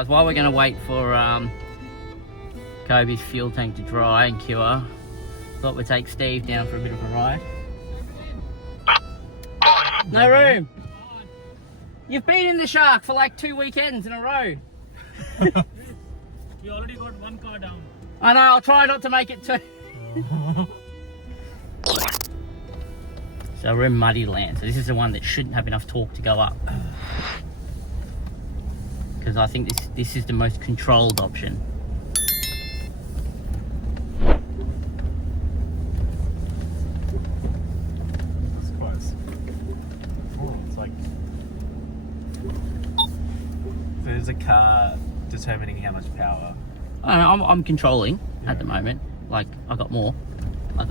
Guys, while we're going to wait for Kobe's fuel tank to dry and cure, thought we'd take Steve down for a bit of a ride. No room. You've been in the Shark for like 2 weekends in a row. You already got one car down. I know, I'll try not to make it 2. So we're in muddy land. So this is the one that shouldn't have enough torque to go up. Because I think this is the most controlled option. That's close. Oh, it's like... So there's a car determining how much power. I'm controlling at the moment. Like, I got more. I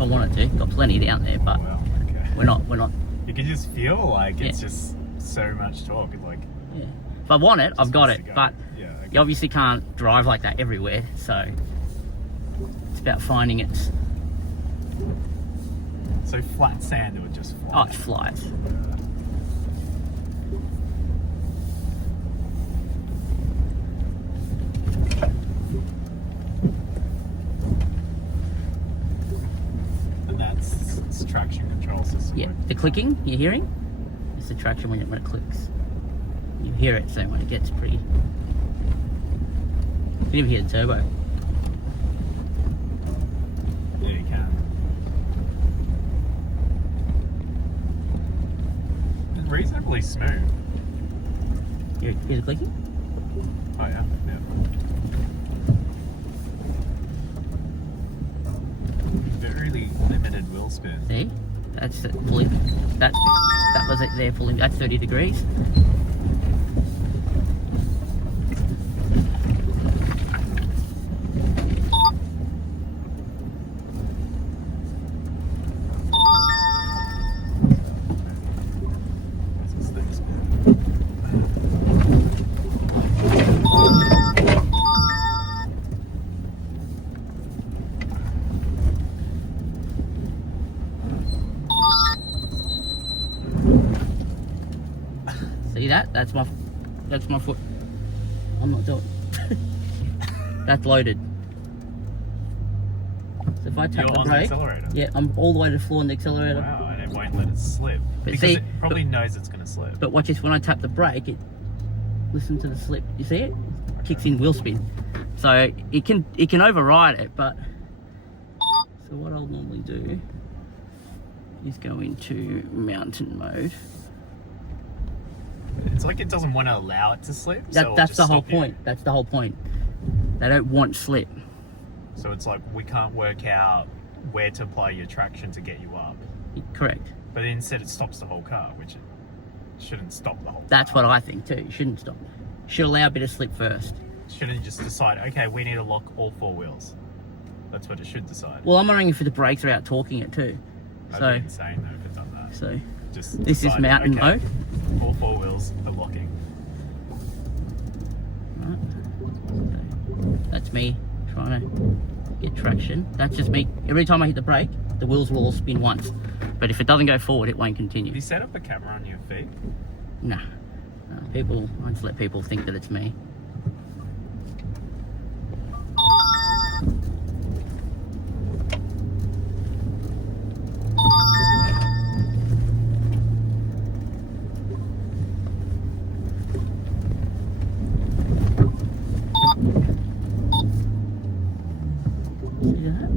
wanted to. Got plenty down there, but Well, okay. we're not. You can just feel like it's just so much torque. It's like... Yeah. If I want it, I've got it. But yeah, okay. you obviously can't drive like that everywhere. So it's about finding it. So flat sand, it would just fly. Oh, it flies. And that's traction control system. Yeah, the clicking you're hearing, it's the traction when it clicks. You hear it, so when it gets pretty. You can even hear the turbo. Yeah, you can. It's reasonably smooth. Hear the clicking? Oh yeah, yeah. Very limited wheel spin. See, that's it, fully. That was it there fully. That's 30 degrees. See that? That's my foot. I'm not doing. That's loaded. So if I tap You're the on the brake, accelerator. yeah, I'm all the way to the floor on the accelerator. Wow, and it won't let it slip. But Because see, it probably knows it's going to slip. But watch this, when I tap the brake, it listen to the slip. You see it? Kicks in wheel spin. So it can override it, but so what I'll normally do is go into mountain mode. It's like it doesn't want to allow it to slip. That's the whole point. That's the whole point. They don't want slip. So it's like we can't work out where to apply your traction to get you up. Correct. But instead it stops the whole car, which it shouldn't stop the whole That's car. what I think too. You shouldn't stop. Should allow a bit of slip first. Shouldn't just decide, okay, we need to lock all 4 wheels. That's what it should decide. Well, I'm wondering if the brakes are out torquing it too. That'd be insane though if it done that. So Just this is decide, mountain okay, mode. All 4 wheels are locking. Right. That's me trying to get traction. That's just me. Every time I hit the brake, the wheels will all spin once. But if it doesn't go forward, it won't continue. Have you set up a camera on your feet? Nah. People, I just let people think that it's me. See that?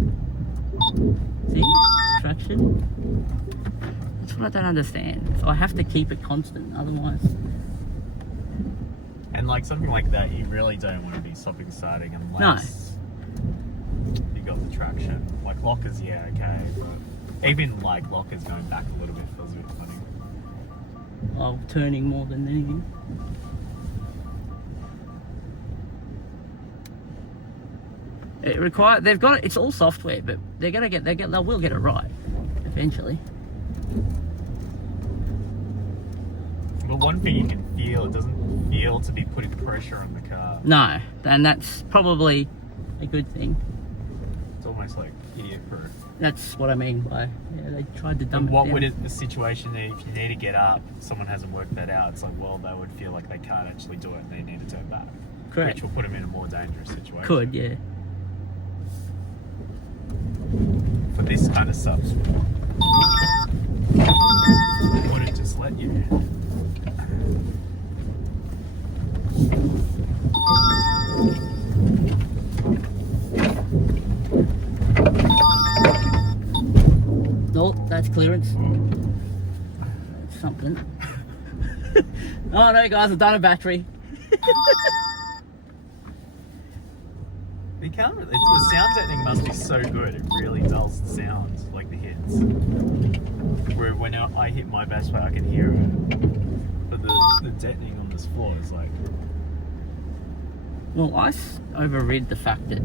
See? Traction? That's what I don't understand. So I have to keep it constant, otherwise. And like something like that, you really don't want to be stopping starting unless you got the traction. Like lockers, yeah, okay, but even like lockers going back a little bit feels a bit funny. Oh, turning more than anything. It require. They've got it. It's all software, but they're gonna get. They will get it right eventually. But one thing you can feel, it doesn't feel to be putting pressure on the car. No, and that's probably a good thing. It's almost like idiot proof. That's what I mean by, yeah, they tried to dumb And it what down. would it, the situation be if you need to get up, someone hasn't worked that out? It's like, well, they would feel like they can't actually do it and they need to turn back. Correct. Which will put them in a more dangerous situation. Could, yeah. For this kind of stuff, wouldn't just let you. Nope, that's clearance. Something. Oh no, guys, I've done a battery. You can't really, the sound deadening must be so good. It really dulls the sound, like the hits. Where when I hit my bass plate, I can hear it. But the deadening on this floor is like... Well, I overread the fact that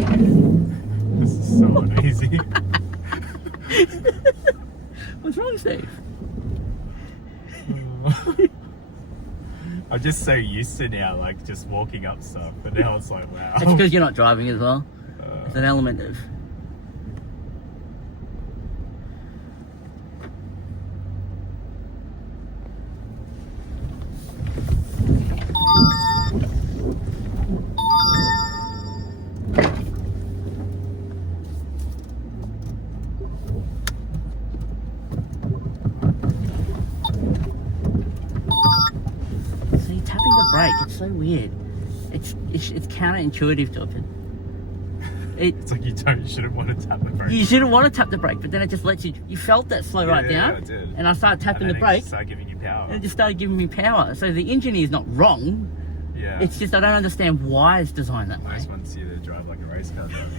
This is so uneasy. what's wrong, Steve? I'm just so used to now, like, just walking up stuff. But now it's like, wow. It's because you're not driving as well. It's an element of... See, tapping the brake, it's so weird. It's counterintuitive to it. It's like you shouldn't want to tap the brake. You shouldn't want to tap the brake, but then it just lets you. You felt that slow right down, Yeah, I did. and I started tapping And the then brake, it started giving you power. and it just started giving me power. So the engine is not wrong. Yeah. It's just I don't understand why it's designed that way. Most ones see they drive like a race car driver.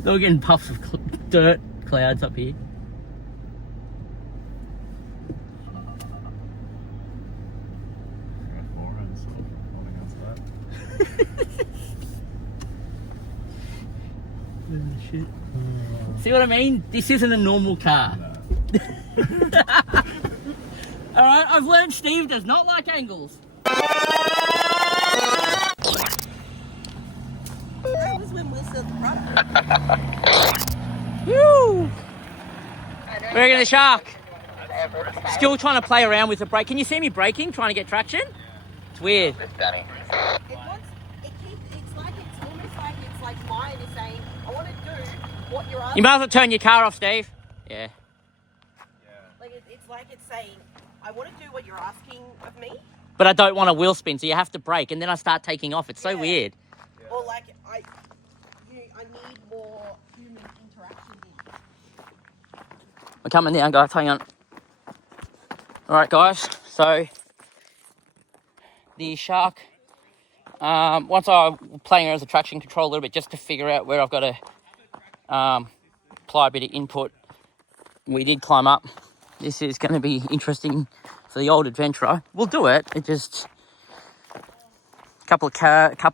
They're getting puffs of dirt clouds up here. Shit. See what I mean? This isn't a normal car. Alright, I've learned Steve does not like angles. That was when we said Woo! We're in the Shark. Still trying to play around with the brake. Can you see me braking, trying to get traction? It's weird. it's almost like mine is saying, I want to do what you're asking. You might as well turn your car off, Steve. Yeah. Like it's like it's saying, I want to do what you're asking of me. But I don't want a wheel spin, so you have to brake, and then I start taking off. It's so weird. Or like I need more human interaction here. We're coming down, guys. Hang on. All right, guys. So the Shark. Once I was playing around with the traction control a little bit, just to figure out where I've got to apply a bit of input. We did climb up. This is going to be interesting for the old adventurer. We'll do it. It just a couple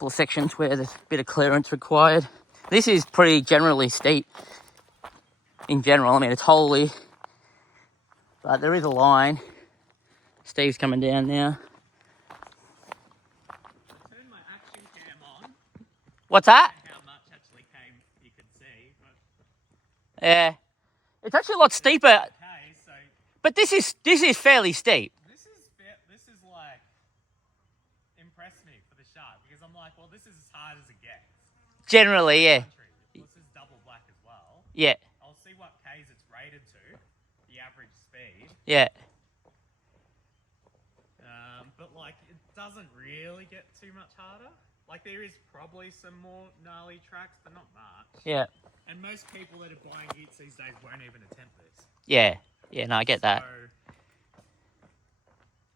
of sections where there's a bit of clearance required. This is pretty generally steep. In general, I mean it's wholly, but there is a line. Steve's coming down now. Turn my action cam on. What's that? How much actually came you could see. But Yeah, it's actually a lot steeper. okay, so But this is fairly steep. this is like impressed me for the Shark because I'm like, well, this is as hard as it gets. Generally, yeah. This is double black as well. Yeah, I'll see what K's it's rated to, the average speed. yeah. But like, it doesn't really get too much harder. Like, there is probably some more gnarly tracks, but not much. Yeah, And most people that are buying utes these days won't even attempt this. yeah. No, I get that. So,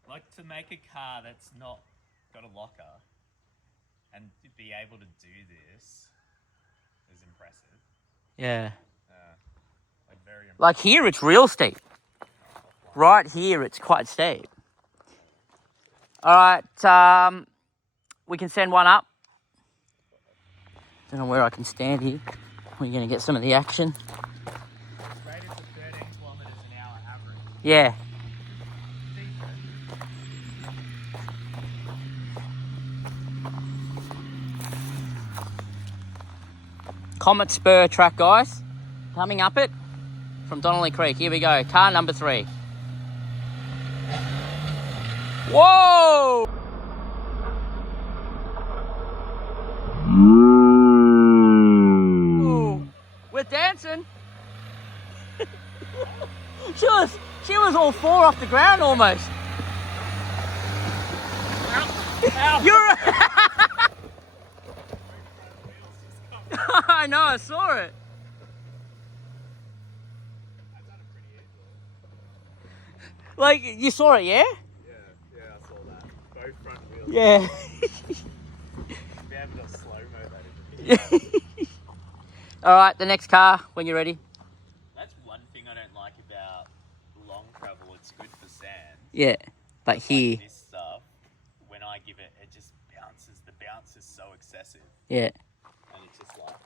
like, to make a car that's not got a locker and to be able to do this is impressive. Yeah. Like, very impressive. Like here, it's real steep. Right here, it's quite steep. All right, we can send one up. Don't know where I can stand here. We're going to get some of the action. Rated to 13 kilometers an hour average. Yeah. Comet Spur Track, guys. Coming up it from Donnelly Creek. Here we go. Car number 3. Whoa! Ooh, we're dancing. She was all 4 off the ground almost. Ow. You're I know, I saw it. Like, you saw it, yeah? Yeah, I saw that. Both front wheels. Yeah. Be able to slow-mo that in the video. Alright, the next car, when you're ready. That's one thing I don't like about long travel. It's good for sand. Yeah, but here. Like this stuff, when I give it, it just bounces. The bounce is so excessive. Yeah. And it's just like,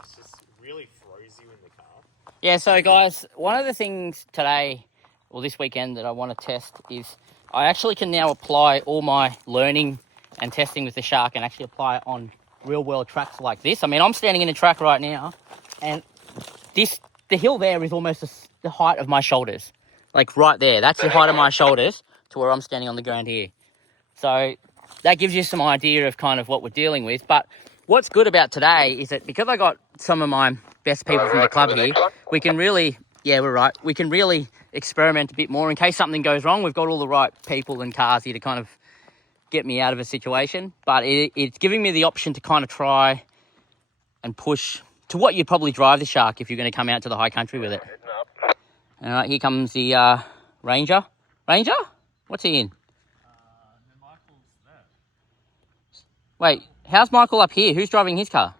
it's just really throws you in the car. Yeah, so guys, one of the things today, or this weekend, that I want to test is I actually can now apply all my learning and testing with the Shark and actually apply it on real world tracks like this. I mean, I'm standing in a track right now, and the hill there is almost the height of my shoulders. Like right there, that's the height of my shoulders to where I'm standing on the ground here. So that gives you some idea of kind of what we're dealing with. But what's good about today is that because I got some of my best people from the club here, we can really, yeah, we're right, we can really experiment a bit more in case something goes wrong. We've got all the right people and cars here to kind of get me out of a situation, but it's giving me the option to kind of try and push to what you'd probably drive the Shark if you're going to come out to the high country with it. All right, here comes the Ranger. Ranger? What's he in? Michael's there. Wait, how's Michael up here? Who's driving his car?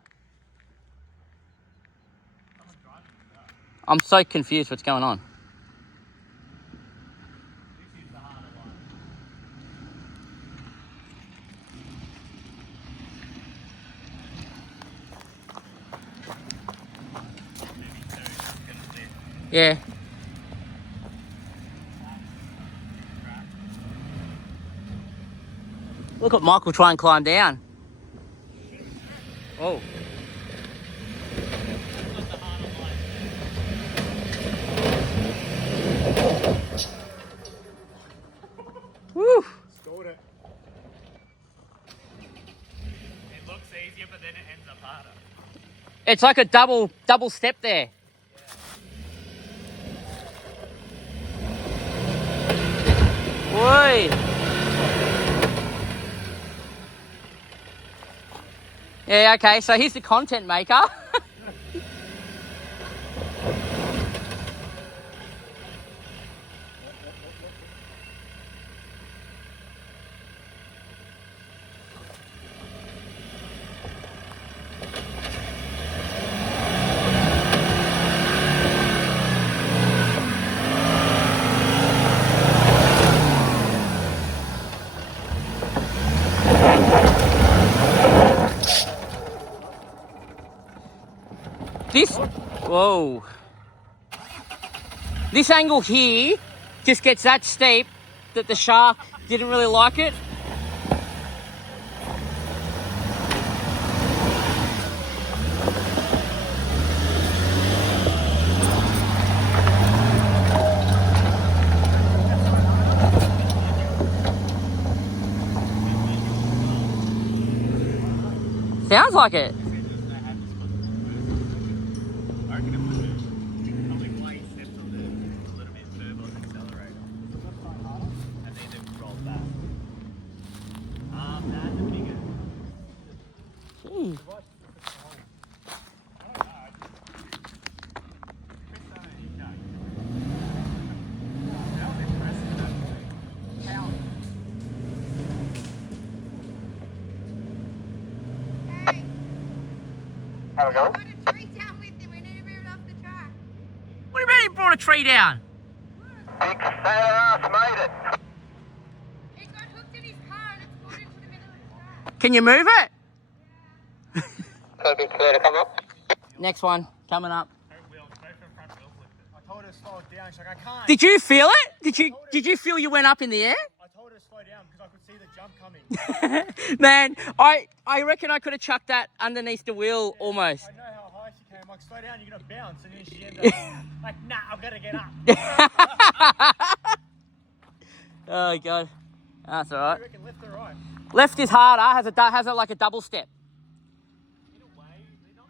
Someone's driving the car. I'm so confused what's going on. This is the harder one. Yeah. Look at Michael try and climb down. Oh. Woo. Scored it. It looks easier, but then it ends up harder. It's like a double step there. Woi. Yeah, okay, so here's the content maker. Whoa. This angle here just gets that steep that the Shark didn't really like it. Sounds like it. I reckon it would probably play steps on a little bit further on the accelerator. And then it would roll back. That's a bigger. Jeez. How we going? Put a tree down with him. We need to move it off the track. What do you mean he brought a tree down? Big fat ass made it. It got hooked in his car and it's pulled into the middle of the track. Can you move it? Yeah. Got a bit clear to come up. Next one, coming up. Both front wheels lifted. I told us slow it down. She's like, I can't. Did you feel it? Did you feel you went up in the air? I told her to slow down because I could see the jump coming. Man, I reckon I could have chucked that underneath the wheel almost. I know how high she came. Like, slow down, you're going to bounce. And then she ended up like, nah, I've got to get up. Oh, God. That's all right. You reckon left or right? Left is harder, has a like a double step. In a way, they're not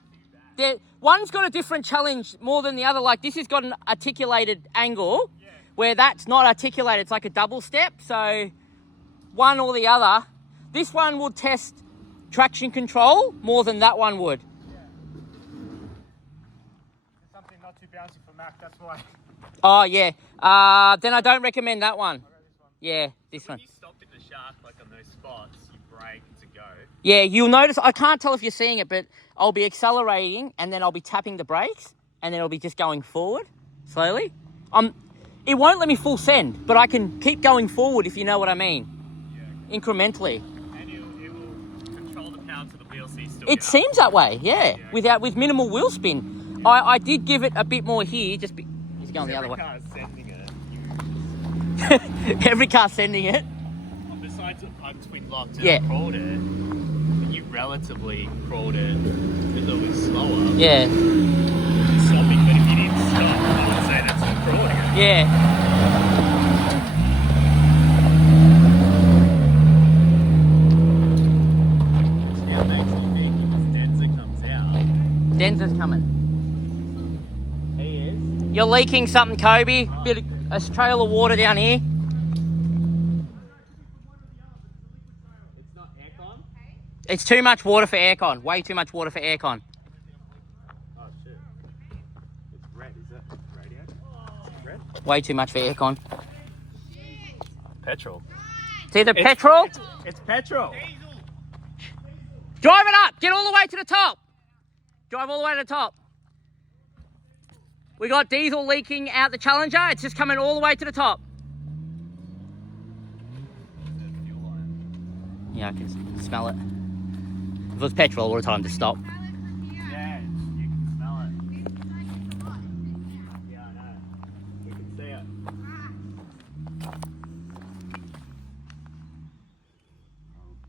too bad. One's got a different challenge more than the other. Like this has got an articulated angle, where that's not articulated. It's like a double step. So one or the other. This one will test traction control more than that one would. Yeah. It's something not too bouncy for Mac, that's why. Oh, yeah. Then I don't recommend that one. Yeah, this one. When you stopped in the Shark, like on those spots, you brake to go. Yeah, you'll notice, I can't tell if you're seeing it, but I'll be accelerating and then I'll be tapping the brakes and then it'll be just going forward slowly. It won't let me full send, but I can keep going forward if you know what I mean. Yeah. incrementally. And it will control the power to the wheel so you still It seems that way, yeah. With minimal wheel spin. I did give it a bit more here, he's going the other way. Every car is sending it. Every car's sending it. Besides, I've twin locked and Yeah. I crawled it. You relatively crawled it a little bit slower. Yeah. Stopping, but if you didn't stop, I would say that's not crawling it. Yeah. Now makes me think because Denzer comes out. Denzer's coming. He is. You're leaking something, Kobe. A trail of water down here. It's not aircon? It's too much water for aircon. Way too much water for aircon. Oh shit. It's red, is that radio? Red? Way too much for aircon. Petrol. It's either petrol. It's petrol. Drive it up. Get all the way to the top. Drive all the way to the top. We got diesel leaking out the Challenger. It's just coming all the way to the top. Yeah, I can smell it. If it was petrol, I would have told him to stop. Yeah, you can smell it. Yeah, I know. We can see it.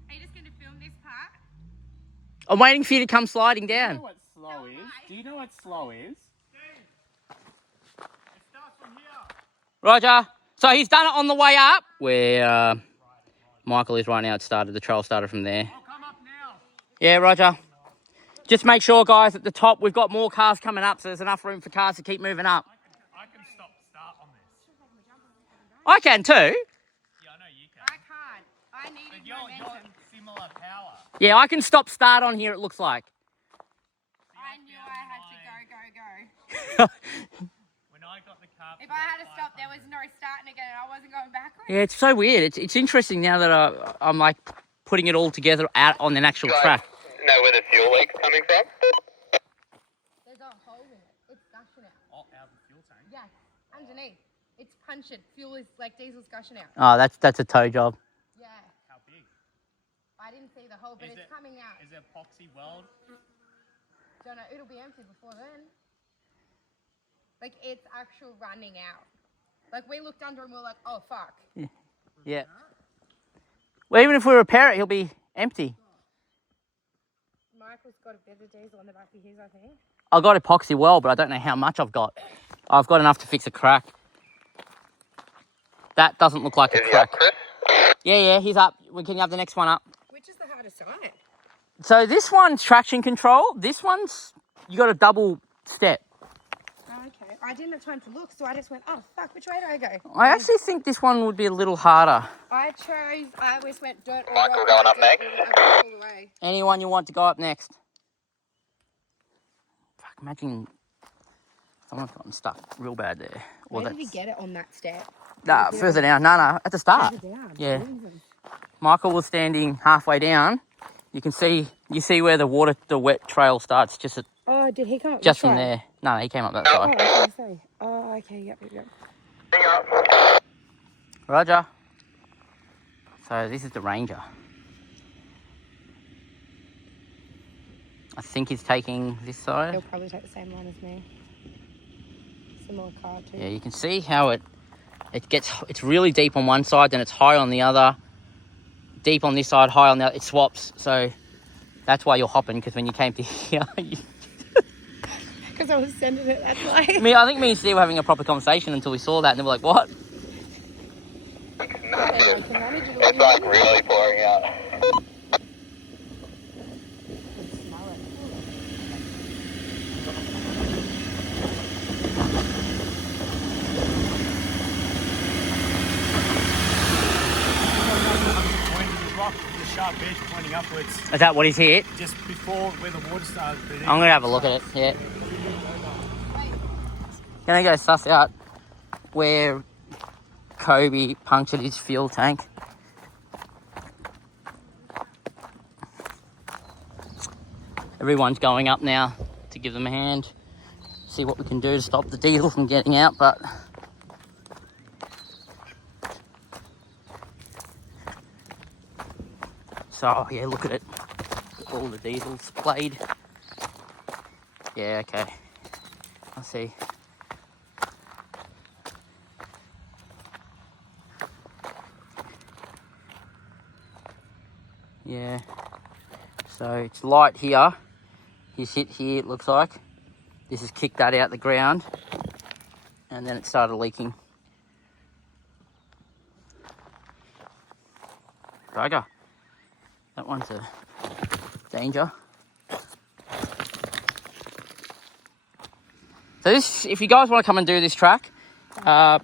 Are you just going to film this part? I'm waiting for you to come sliding Do you know down. what slow is? Do you know what slow is? Roger. So he's done it on the way up. Where Michael is right now. It started. The trail started from there. I'll come up now. Yeah, Roger. Just make sure, guys, at the top, we've got more cars coming up, so there's enough room for cars to keep moving up. I can start on this. I can too. Yeah, I know you can. I can't. I need But you're momentum. similar power. Yeah, I can stop start on here, it looks like. I knew I had to go. When I got the car. If I had to stop, there was no starting again and I wasn't going backwards. Yeah, it's so weird. It's interesting now that I'm like putting it all together out on an actual track. Know where the fuel leak's coming from? There's a hole in it. It's gushing out. Oh, out of the fuel tank. Yes, underneath. It's punctured. Fuel is like diesel's gushing out. Oh, that's a tow job. Yeah. How big? I didn't see the hole, but it's coming out. Is it epoxy weld? Don't know. It'll be empty before then. Like it's actual running out. Like we looked under and we were like, oh fuck. Yeah. Well, even if we repair it, he'll be empty. Michael's got a bit of diesel on the back of his, I think. I've got epoxy well, but I don't know how much I've got. I've got enough to fix a crack. That doesn't look like a Is he up, crack. Chris? Yeah, he's up. Can you have the next one up? Which is the hardest side? So this one's traction control. This one's, you got a double step. Oh, okay. I didn't have time to look, so I just went, oh fuck, which way do I go? I actually think this one would be a little harder. I always went dirt or Michael rock, going up dirt, next. all the way. Anyone you want to go up next? Fuck, imagine someone's gotten stuck real bad there. Where did he get it on that step? Nah, further down. No, at the start. Further down. Yeah. Jesus. Michael was standing halfway down. You can see, where the wet trail starts, just Oh, did he come up just this from way? there. No, he came up that Oh, side. I was going to say. Oh, okay, yep. Bring up. Roger. So this is the Ranger. I think he's taking this side. He'll probably take the same line as me. similar car too. Yeah, you can see how it's really deep on one side, then it's high on the other. Deep on this side, high on the other. It swaps, so that's why you're hopping, because when you came to here, Because I was sending it that way. I think me and Steve were having a proper conversation until we saw that, and then we're like, what? It's like really pouring out. The sharp edge pointing upwards Is that what he's hit? just before where the water started. I'm going to have a look at it, yeah. Gonna go suss out where Kobe punctured his fuel tank. Everyone's going up now to give them a hand. See what we can do to stop the diesel from getting out, but so yeah, look at it. All the diesel splayed. Yeah, okay. I see. Yeah. So it's light here. He's hit here, it looks like. This has kicked that out the ground. And then it started leaking. Bugger. That one's a danger. So this, if you guys want to come and do this track,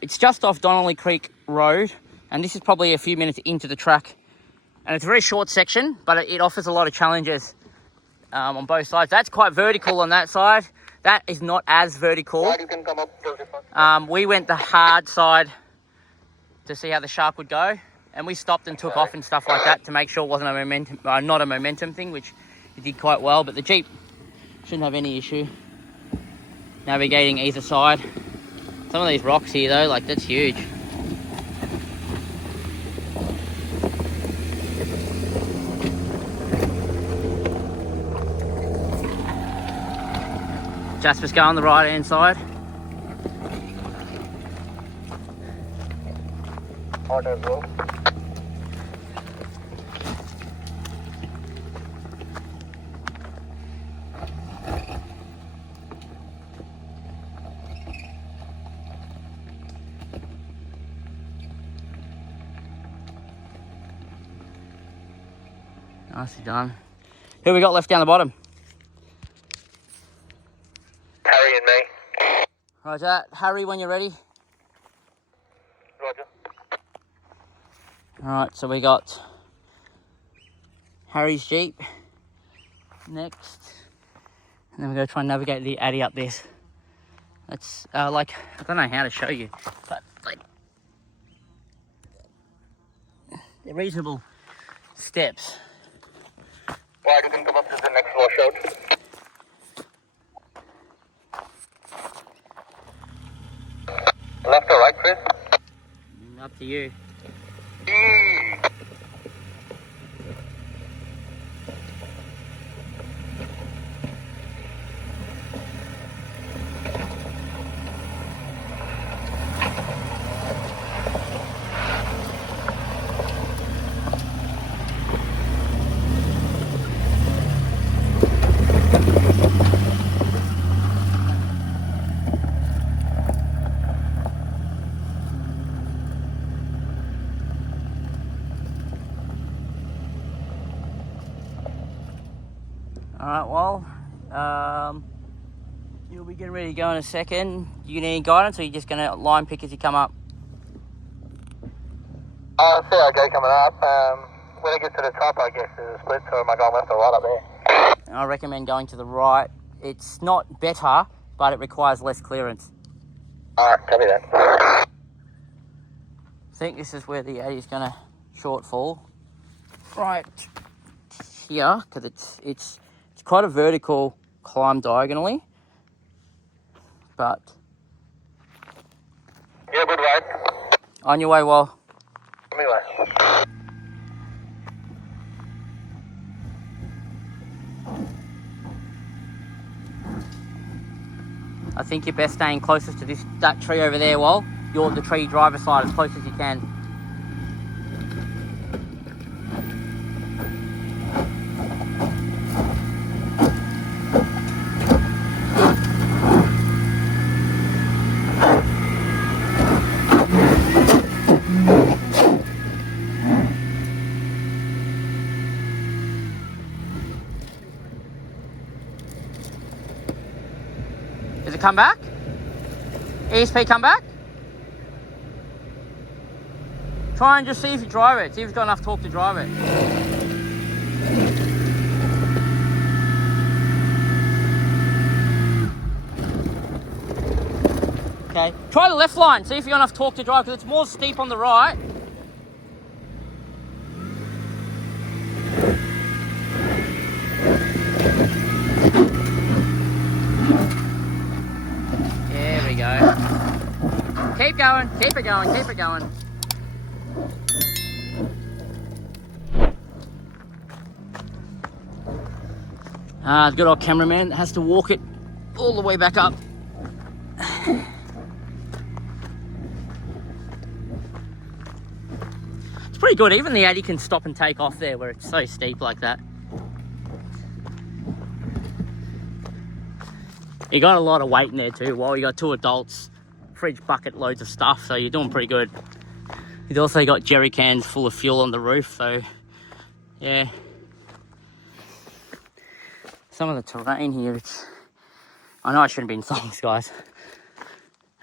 it's just off Donnelly Creek Road, and this is probably a few minutes into the track. And it's a very short section, but it offers a lot of challenges on both sides. That's quite vertical on that side. That is not as vertical. You can come up. We went the hard side to see how the Shark would go, and we stopped and took off and stuff like that to make sure it wasn't a momentum, not a momentum thing, which it did quite well. But the Jeep shouldn't have any issue navigating either side. Some of these rocks here though, like that's huge. Jasper's going the right hand side. Hot as well. Nicely done. Who we got left down the bottom? Harry and me. Roger. Harry, when you're ready. Roger. Alright, so we got Harry's Jeep next. And then we're going to try and navigate the Addy up this. It's like, I don't know how to show you, but like, they're reasonable steps. Right, you can come up to the next washout. Left or right, Chris? Up to you. Alright, well, you'll be getting ready to go in a second. You need any guidance, or are you just going to line pick as you come up? I'll see how I go coming up. When I get to the top, I guess there's a split, so am I going left or right up there? I recommend going to the right. It's not better, but it requires less clearance. Alright, copy that. I think this is where the Addy is going to shortfall. Right here, because it's quite a vertical climb diagonally, but Yeah, good ride. on your way, well. Anyway. I think you're best staying closest to that tree over there, while you're the tree driver's side as close as you can. Does it come back? ESP come back? Try and just see if you drive it. See if it's got enough torque to drive it. Okay. Try the left line. See if you got enough torque to drive, because it's more steep on the right. There we go. Keep going. Keep it going. Keep it going. The good old cameraman has to walk it all the way back up. It's pretty good. Even the Addy can stop and take off there where it's so steep like that. You got a lot of weight in there too. Well, you got 2 adults, fridge bucket loads of stuff, so you're doing pretty good. You've also got jerry cans full of fuel on the roof, so yeah. Some of the terrain here, I know I shouldn't be in thongs, guys.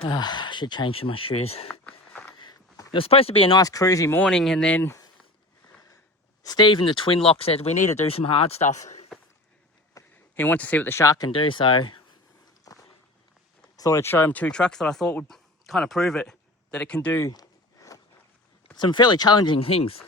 I should change to my shoes. It was supposed to be a nice cruisy morning, and then Steve in the twin lock said we need to do some hard stuff. He wanted to see what the Shark can do, so thought I'd show him 2 trucks that I thought would kind of prove it, that it can do some fairly challenging things.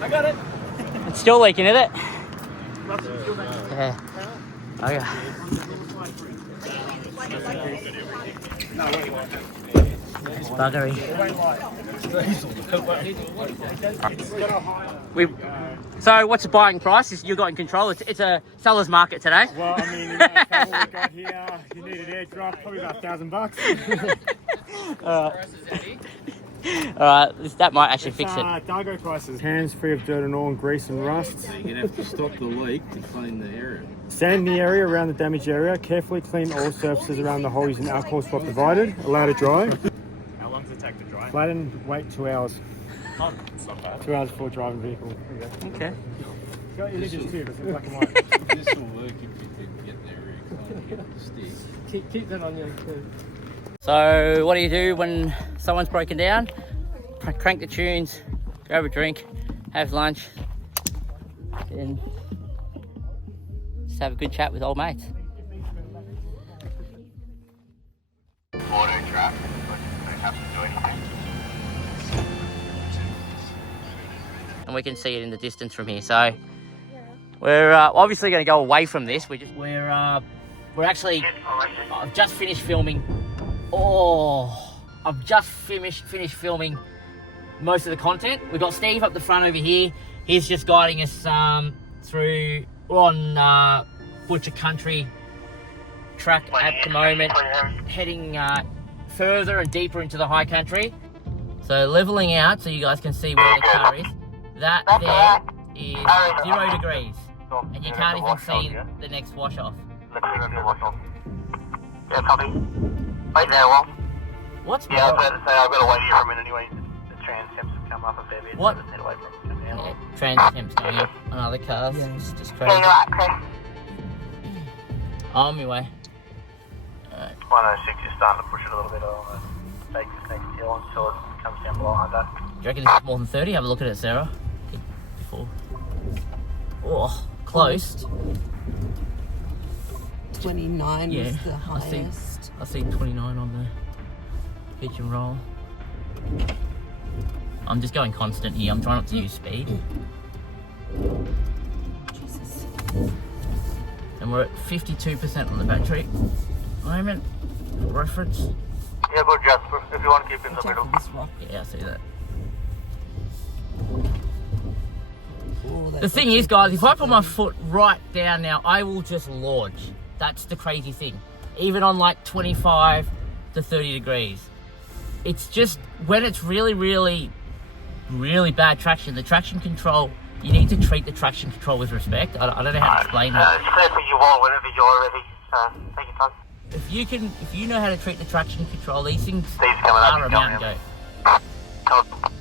I got it. It's still leaking, is it? Yeah. Oh yeah. It's buggery. So what's the buying price? You got in control. It's a seller's market today. Well, I mean, the amount of trouble we got here, you need an air drop, probably about $1,000. Alright, that might actually fix it. Dargo prices. Hands free of dirt and oil and grease and rust. You're going to have to stop the leak to clean the area. Sand the area around the damaged area. Carefully clean all surfaces around the hole using alcohol swab divided. Allow to dry. How long does it take to dry? Flatten, wait 2 hours. Oh, it's not bad. 2 hours before driving vehicle. Okay. It's got images too, but it's in black and white. This will work if you can get the area clean and get the stick. Keep that on you. So what do you do when someone's broken down? Crank the tunes, grab a drink, have lunch, and just have a good chat with old mates. Auto track, but don't have to do anything. And we can see it in the distance from here. So we're obviously going to go away from this. We're actually. I've just finished filming. I've just finished filming most of the content. We've got Steve up the front over here. He's just guiding us through. We're on Butcher Country track at the moment, heading further and deeper into the high country. So leveling out so you guys can see where the car is. That there is 0 degrees, and you can't even see the next wash off. Yeah, copy. Wait there, well. What's Yeah, I was about to say, I've got to wait here for a minute anyway. The trans temps have come up a fair bit. What? So I just need to wait for them to come down. Yeah, trans temps going up on other cars. Yeah. It's just crazy. Yeah, you're right, Chris. On my way. 106 is starting to push it a little bit on the take this next hill until it comes down below 100. Do you reckon this is more than 30? Have a look at it, Sarah. Before. Oh, close. 29 Yeah, was the highest. I see 29 on the pitch and roll. I'm just going constant here. I'm trying not to use speed. Jesus. And we're at 52% on the battery at the moment. For reference. Yeah, good, Jasper. If you want to keep in the Check middle. for this rock. Yeah, I see that. The thing is, guys, if I put my foot right down now, I will just launch. That's the crazy thing. Even on like 25 to 30 degrees. It's just, when it's really, really, really bad traction, the traction control, you need to treat the traction control with respect. I don't know how to explain that. It's clear for you all whenever you're ready. Take your time. If you know how to treat the traction control, these things These coming up, are a you're mountain going goat. Code.